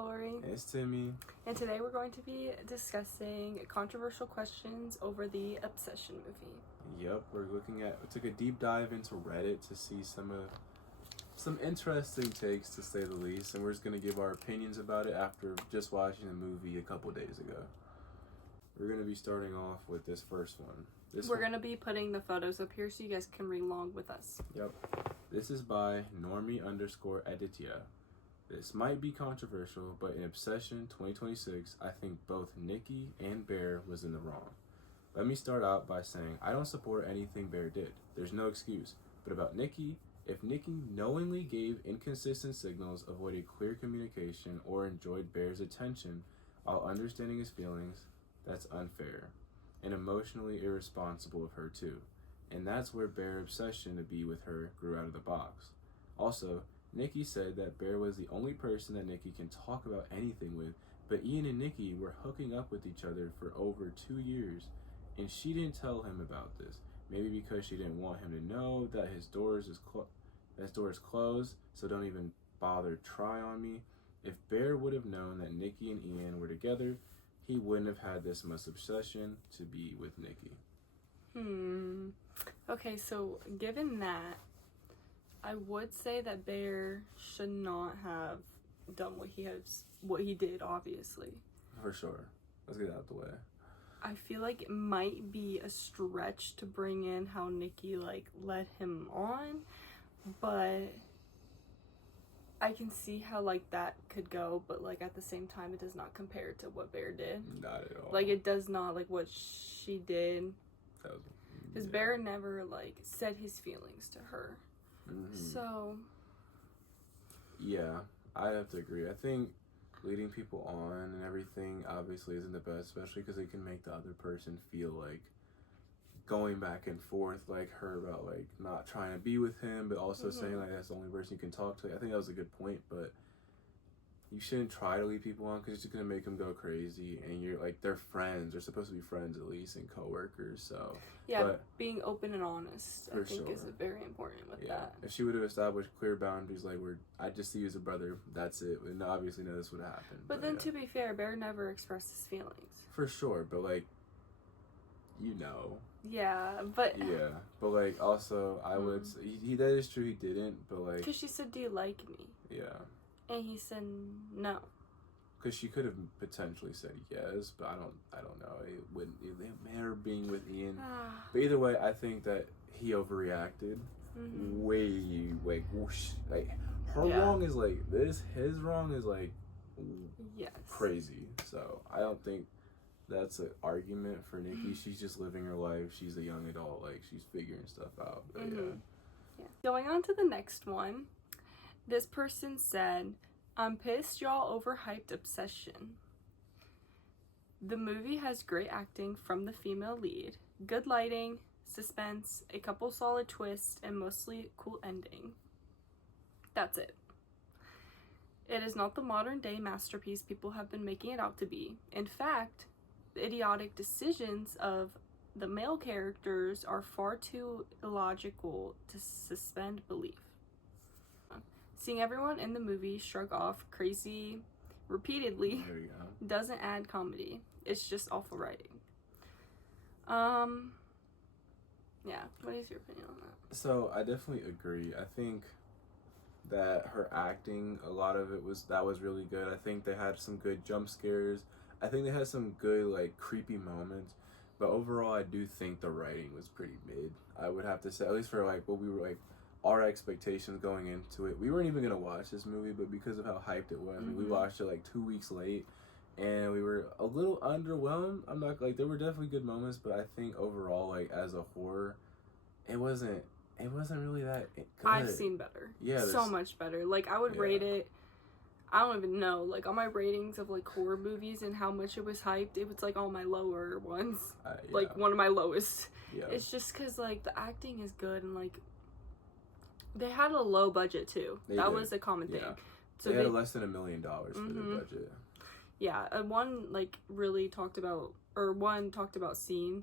Lori. It's Timmy. And today we're going to be discussing controversial questions over the Obsession movie. Yep, we took a deep dive into Reddit to see some interesting takes, to say the least, and we're just going to give our opinions about it after just watching the movie a couple days ago. We're going to be starting off with this first one. We're going to be putting the photos up here so you guys can read along with us. Yep. This is by Normie_Aditya. This might be controversial, but in Obsession 2026, I think both Nikki and Bear was in the wrong. Let me start out by saying I don't support anything Bear did. There's no excuse. But about Nikki, if Nikki knowingly gave inconsistent signals, avoided clear communication, or enjoyed Bear's attention while understanding his feelings, that's unfair and emotionally irresponsible of her too. And that's where Bear's obsession to be with her grew out of the box. Also, Nikki said that Bear was the only person that Nikki can talk about anything with, but Ian and Nikki were hooking up with each other for over 2 years, and she didn't tell him about this. Maybe because she didn't want him to know that his door is closed, so don't even bother try on me. If Bear would have known that Nikki and Ian were together, he wouldn't have had this much obsession to be with Nikki. Okay, so given that, I would say that Bear should not have done what he did, obviously. For sure. Let's get it out the way. I feel like it might be a stretch to bring in how Nikki, led him on, but I can see how, that could go, but, at the same time, it does not compare to what Bear did. Not at all. It does not, what she did. Because Bear never, said his feelings to her. Mm-hmm. So. Yeah, I have to agree. I think leading people on and everything obviously isn't the best, especially because it can make the other person feel like going back and forth, her about, not trying to be with him, but also saying, that's the only person you can talk to. I think that was a good point, but you shouldn't try to lead people on because it's just going to make them go crazy, and you're, they're friends. They're supposed to be friends, at least, and coworkers, so. Yeah, but, being open and honest, I think, is very important with that. If she would have established clear boundaries, I just see you as a brother, that's it, and obviously none of this would have happened. But then, to be fair, Bear never expressed his feelings. For sure, but, Yeah, but... Yeah, but, also, I would say, that is true, he didn't, but, because she said, do you like me? Yeah. And he said no. Because she could have potentially said yes, but I don't know. It wouldn't. Her being with Ian. But either way, I think that he overreacted. Way whoosh. Her wrong is this. His wrong is yes, crazy. So I don't think that's an argument for Nikki. She's just living her life. She's a young adult. She's figuring stuff out. But yeah. Going on to the next one. This person said, I'm pissed y'all overhyped Obsession. The movie has great acting from the female lead, good lighting, suspense, a couple solid twists, and mostly cool ending. That's it. It is not the modern day masterpiece people have been making it out to be. In fact, the idiotic decisions of the male characters are far too illogical to suspend belief. Seeing everyone in the movie shrug off crazy repeatedly doesn't add comedy. It's just awful writing. Yeah, what is your opinion on that? So I definitely agree. I think that her acting, a lot of it was really good. I think they had some good jump scares. I think they had some good creepy moments. But overall, I do think the writing was pretty mid. I would have to say, at least for what we were our expectations going into it. We weren't even gonna watch this movie, but because of how hyped it was, we watched it 2 weeks late, and we were a little underwhelmed. I'm not there were definitely good moments, but I think overall, as a horror, it wasn't really that good. I've seen better. Yeah, so much better. I would rate it. I don't even know. On my ratings of horror movies and how much it was hyped, it was all my lower ones. One of my lowest. Yeah. It's just because the acting is good and they had a low budget too. That was a common thing. So they had less than $1 million for their budget. Yeah, one talked about scene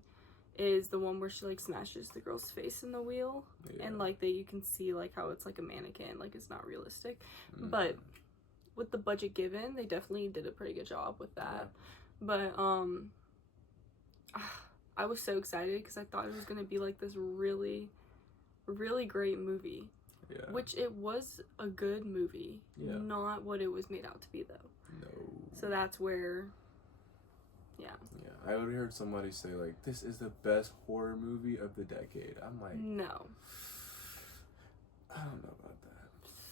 is the one where she smashes the girl's face in the wheel, and you can see how it's a mannequin, it's not realistic. But with the budget given, they definitely did a pretty good job with that. Yeah. But I was so excited because I thought it was gonna be like this really, really great movie. Yeah. Which it was a good movie. Yeah. Not what it was made out to be though. No. So that's where, yeah. Yeah, I already heard somebody say like, this is the best horror movie of the decade. I'm like, No. I don't know about that.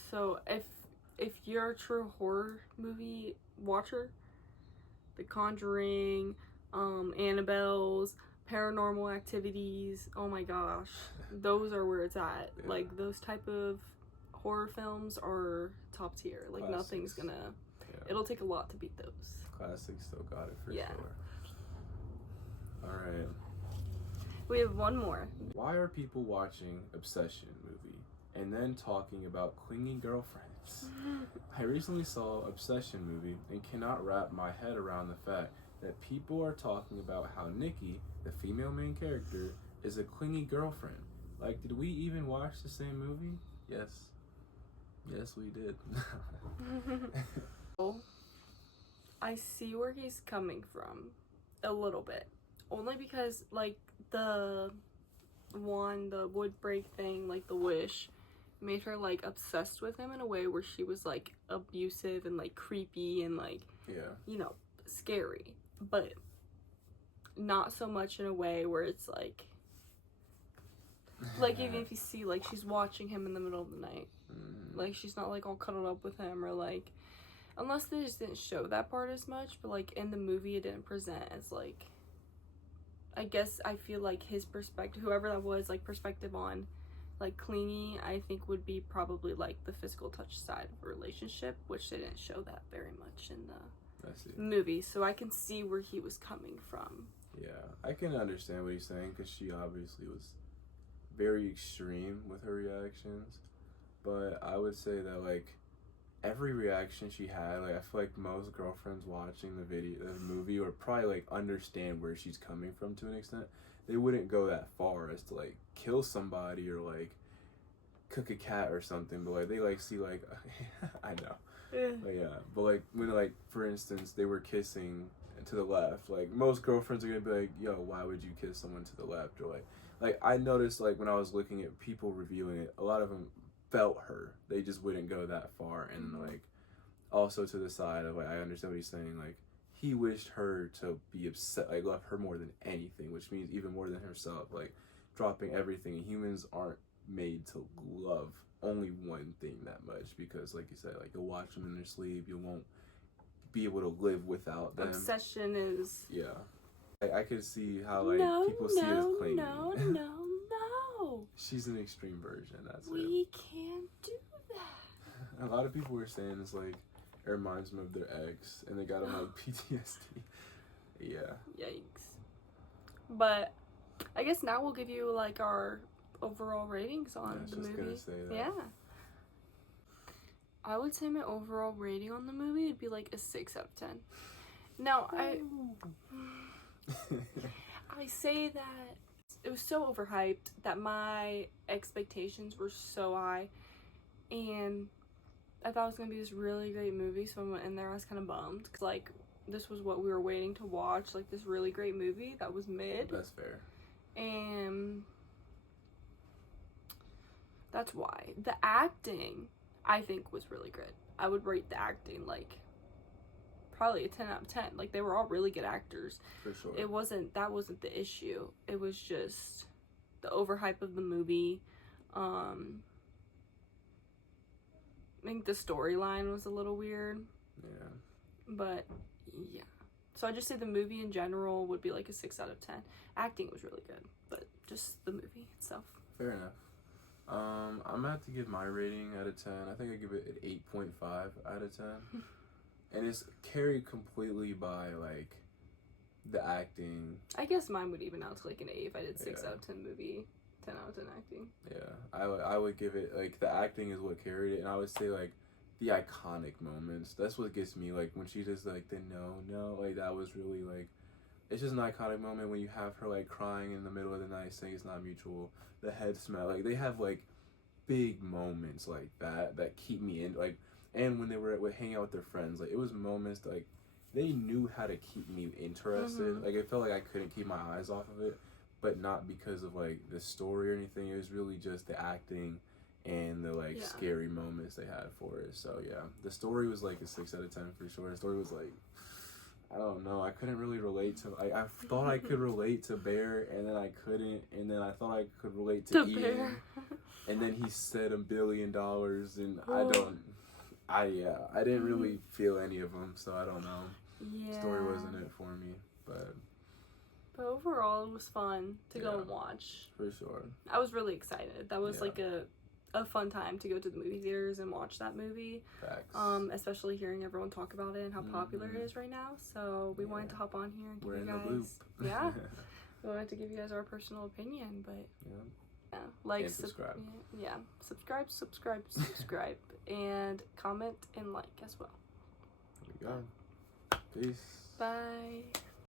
So if you're a true horror movie watcher, The Conjuring, Annabelle's, Paranormal Activities, oh my gosh, those are where it's at. Yeah. Like those type of horror films are top tier. Like Classics. nothing's gonna. Yeah. It'll take a lot to beat those. Classics still got it for Yeah. sure. All right. We have one more. Why are people watching Obsession movie and then talking about clingy girlfriends? I recently saw Obsession movie and cannot wrap my head around the fact that people are talking about how Nikki, the female main character, is a clingy girlfriend. Like, did we even watch the same movie? Yes. Yes, we did. I see where he's coming from a little bit. Only because, like, the wood break thing, like the wish, made her, like, obsessed with him in a way where she was, like, abusive and, like, creepy and, like, Yeah. you know, scary. But not so much in a way where it's, like, even if you see, like, she's watching him in the middle of the night. Like, she's not, like, all cuddled up with him or, like, unless they just didn't show that part as much, but, like, in the movie it didn't present as, like, I guess I feel like his perspective, whoever that was, like, perspective on, like, clingy, I think would be probably, like, the physical touch side of a relationship, which they didn't show that very much in the movie, so I can see where he was coming from. Yeah, I can understand what he's saying, because she obviously was very extreme with her reactions, but I would say that, like, every reaction she had, like, I feel like most girlfriends watching the movie would probably, like, understand where she's coming from to an extent. They wouldn't go that far as to, like, kill somebody or, like, cook a cat or something, but, like, they, like, see, like, I know. But, yeah, but, like, when, like, for instance, they were kissing to the left, like, most girlfriends are gonna be like, yo, why would you kiss someone to the left? Or, like, I noticed, like, when I was looking at people reviewing it, a lot of them felt her. They just wouldn't go that far. And like, also to the side of, like, I understand what he's saying, like, he wished her to be upset, like, love her more than anything, which means even more than herself, like, dropping everything. Humans aren't made to love only one thing that much, because, like you said, like, you'll watch them in their sleep, you won't be able to live without them. Obsession is... Yeah. I could see how, like, people see it as clingy. No. She's an extreme version, that's it. We can't do that. A lot of people were saying it's like, it reminds them of their ex, and they got them like PTSD. Yeah. Yikes. But I guess now we'll give you, like, our overall ratings on the movie. Gonna say that. Yeah. I would say my overall rating on the movie would be like a 6 out of 10. Now, I say that it was so overhyped that my expectations were so high, and I thought it was gonna be this really great movie, so when I went in there I was kind of bummed, because, like, this was what we were waiting to watch, like, this really great movie that was mid. That's fair. And that's why. The acting, I think, was really good. I would rate the acting, like, probably a 10 out of 10. Like, they were all really good actors. For sure. That wasn't the issue. It was just the overhype of the movie. I think the storyline was a little weird. Yeah. But, yeah. So I just say the movie in general would be like a 6 out of 10. Acting was really good, but just the movie itself. Fair enough. I'm gonna have to give my rating out of 10. I think I give it an 8.5 out of 10. And it's carried completely by, like, the acting. I guess mine would even out to, like, an 8 if I did 6 Yeah. out of 10 movie, 10 out of 10 acting. Yeah, I would give it, like, the acting is what carried it, and I would say, like, the iconic moments, that's what gets me, like, when she does, like, the no, like, that was really, like, it's just an iconic moment when you have her, like, crying in the middle of the night saying it's not mutual, the head smell, like, they have, like, big moments like that keep me in, like, and when they were hanging out with their friends, like, it was moments like they knew how to keep me interested. Like, it felt like I couldn't keep my eyes off of it, but not because of like the story or anything. It was really just the acting and the like scary moments they had for it. So yeah, the story was like a 6 out of 10 for sure. The story was like, I don't know, I couldn't really relate to, I thought I could relate to Bear, and then I couldn't, and then I thought I could relate to Ian, Bear. and then he said $1 billion, and I didn't really feel any of them, so I don't know. Yeah. Story wasn't it for me, but overall it was fun to go and watch. For sure. I was really excited. That was like a fun time to go to the movie theaters and watch that movie. Facts. Especially hearing everyone talk about it and how popular it is right now. So we wanted to hop on here and give you guys, the loop. Yeah, we wanted to give you guys our personal opinion, but like, and subscribe. subscribe, and comment and like as well. There we go. Peace. Bye.